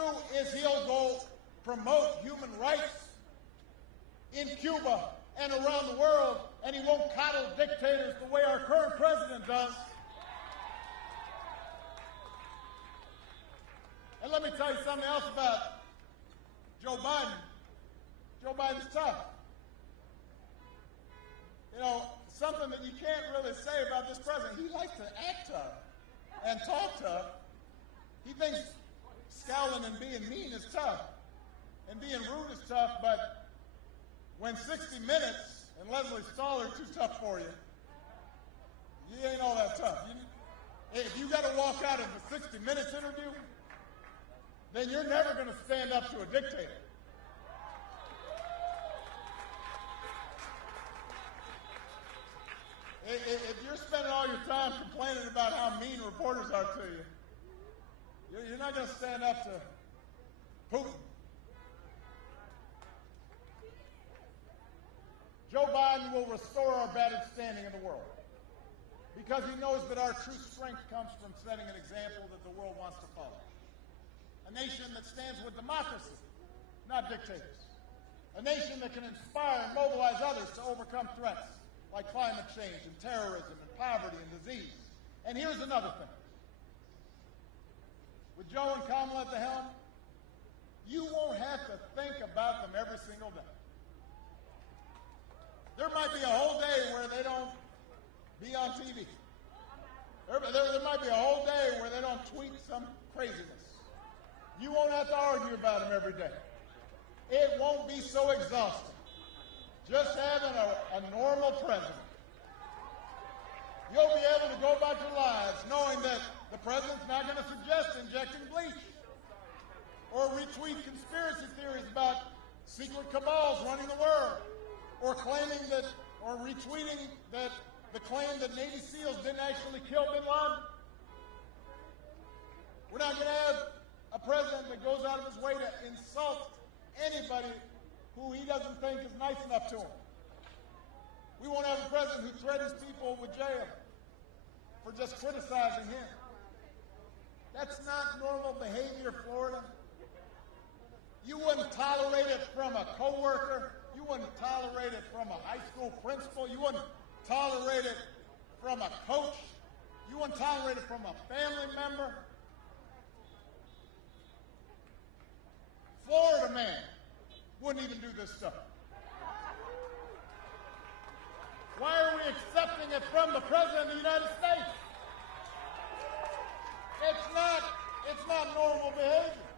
true is he'll go promote human rights in Cuba and around the world, and he won't coddle dictators the way our current president does. And let me tell you something else about Joe Biden. Joe Biden's tough. You know, something that you can't really say about this president, he likes to act tough and talk tough. He thinks scowling and being mean is tough, and being rude is tough, but when 60 Minutes and Lesley Stahl are too tough for you, you ain't all that tough. If you got to walk out of a 60 Minutes interview, then you're never going to stand up to a dictator. If you're spending all your time complaining about how mean reporters are to you, you're not going to stand up to Putin. Joe Biden will restore our battered standing in the world because he knows that our true strength comes from setting an example that the world wants to follow. A nation that stands with democracy, not dictators. A nation that can inspire and mobilize others to overcome threats like climate change and terrorism and poverty and disease. And here's another thing. With Joe and Kamala at the helm, you won't have to think about them every single day. There might be a whole day where they don't be on TV. There might be a whole day where they don't tweet some craziness. You won't have to argue about them every day. It won't be so exhausting. Just having a normal president. You'll be able to go about your lives knowing that the president's not going to suggest injecting bleach or retweet conspiracy theories about secret cabals running the world, or claiming that, or retweeting that the claim that Navy SEALs didn't actually kill bin Laden. We're not going to have a president that goes out of his way to insult anybody who he doesn't think is nice enough to him. We won't have a president who threatens people with jail for just criticizing him. That's not normal behavior, Florida. You wouldn't tolerate it from a coworker. You wouldn't tolerate it from a high school principal. You wouldn't tolerate it from a coach. You wouldn't tolerate it from a family member. Florida man wouldn't even do this stuff. Why are we accepting it from the President of the United States? It's not normal behavior.